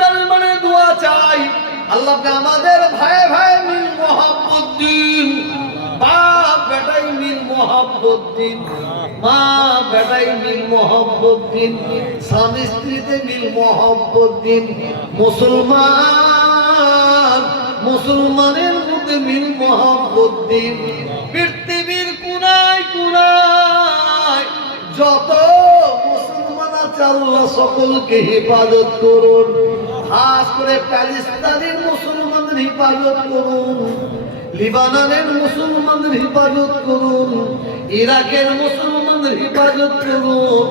দরবারে দোয়া চাই। আমাদের ভাই ভাই বাপ বেটাই মিল মোহাম্মত দিন। মা বেটাই স্বামী স্ত্রীতে মিল মোহাম্মত দিন। মুসলমান, মুসলমানের মধ্যে মিল মোহাম্মত দিন। পৃথিবীর কুনায় কুনায় যত আল্লাহ সকলকে হেফাজত করুন। খাস করে প্যালেস্তানের মুসলমানদের হেফাজত করুন। লিবাননের মুসলমানদের হেফাজত করুন। ইরাকের মুসলমানদের হেফাজত করুন।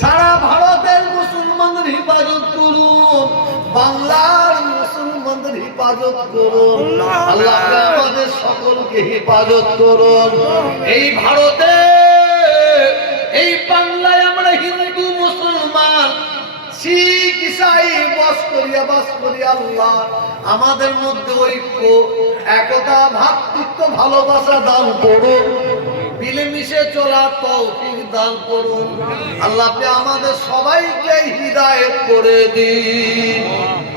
সারা ভারতের মুসলমানদের হেফাজত করুন। বাংলার মুসলমানদের হেফাজত করুন। আল্লাহ আমাদের সকলকে হেফাজত করুন। এই ভারতে এই বাংলায় আমরা হিন্দু শিখ ইসাই, বাস করিয়া, বাস করি আল্লাহ, আমাদের মধ্যে ঐক্য, একতা, ভাতৃত্ব, ভালোবাসা দান করুন। মিলেমিশে চলা তৌফিক দান করুন। আল্লাহ আপনি আমাদের সবাইকে হিদায়ত করে দিন।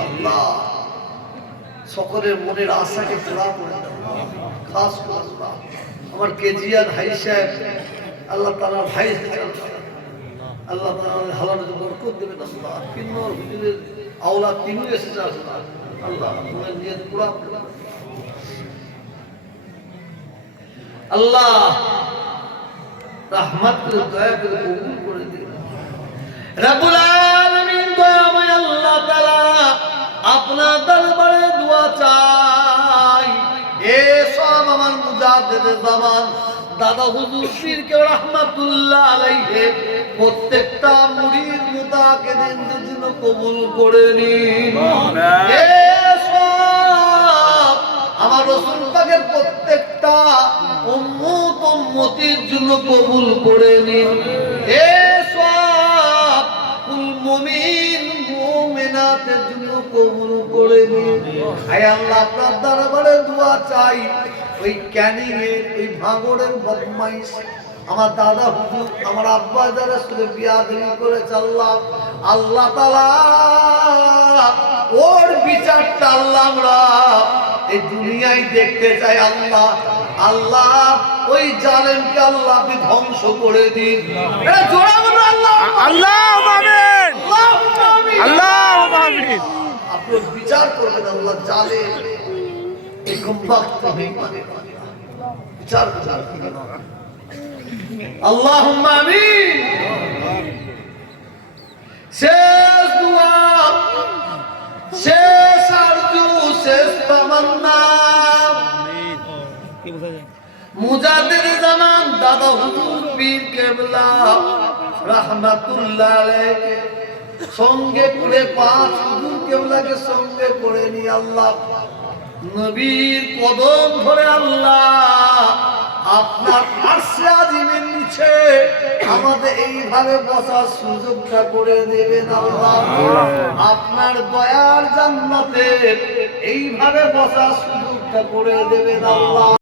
আল্লাহ, সকলের মনের আশাকে পুরা করে খাস করে আমার কেজিয়ার ভাই সাহেব, আল্লাহ তালা ভাই আল্লাহ তালা হালাল বরকত দেবেন আল্লাহ কিন্নর হুজুরের আওলা তিনু এসেছে আল্লাহ আল্লাহ তোমার নিয়ত পুরা আল্লাহ রহমত করে, দয়া করে কবুল করে দিন রব্বুল আলামিন দয়াময় আল্লাহ তাআলা আপনার দরবারে দোয়া চাই। এ সব আমার মুজাদ্দিদের জামান। দাদা হুজুর পীর কে রহমাতুল্লাহ আলাইহি প্রত্যেকটা মুরিদ মুতাকিদিন জন্য কবুল করে সব আমার রসুল পাকের প্রত্যেকটা উম্মত উম্মতির জন্য কবুল করে নিন। এ সব কুল মুমিন মুমিনাতের জন্য কবুল করে নিন। আয় আল্লাহ আপনার দরবারে দোয়া চাই। ওই ক্যানিং এর ওই ভাঙড়ের বদমাইশ। আমার দাদা হুজুর আমার আব্বা যারা শুধু বিয়াদবি করে চাল্লাম আল্লাহ তালা ওর বিচারটা আল্লাহ আমরা এই দুনিয়ায় দেখতে চাই আল্লাহ আল্লাহ ওই জালেমকে আল্লাহ আপনি ধ্বংস করে দিন। আল্লাহ আল্লাহ আপনি বিচার করবেন আল্লাহ জালে শেষ তামান্না। মুজাদের জামান, দাদা হুজুর পীর কেবলা, রহমাতুল্লাহ সঙ্গে করে পাঁচ হুজুর কেবলাকে সঙ্গে করে নি আল্লাহ নবীর কদম ধরে আল্লাহ আপনার আরশে আজিমের নিচে আমাদের এইভাবে বসার সুযোগটা করে দেবেন আল্লাহ। আপনার দয়ার জান্নাতে এইভাবে বসার সুযোগটা করে দেবেন আল্লাহ।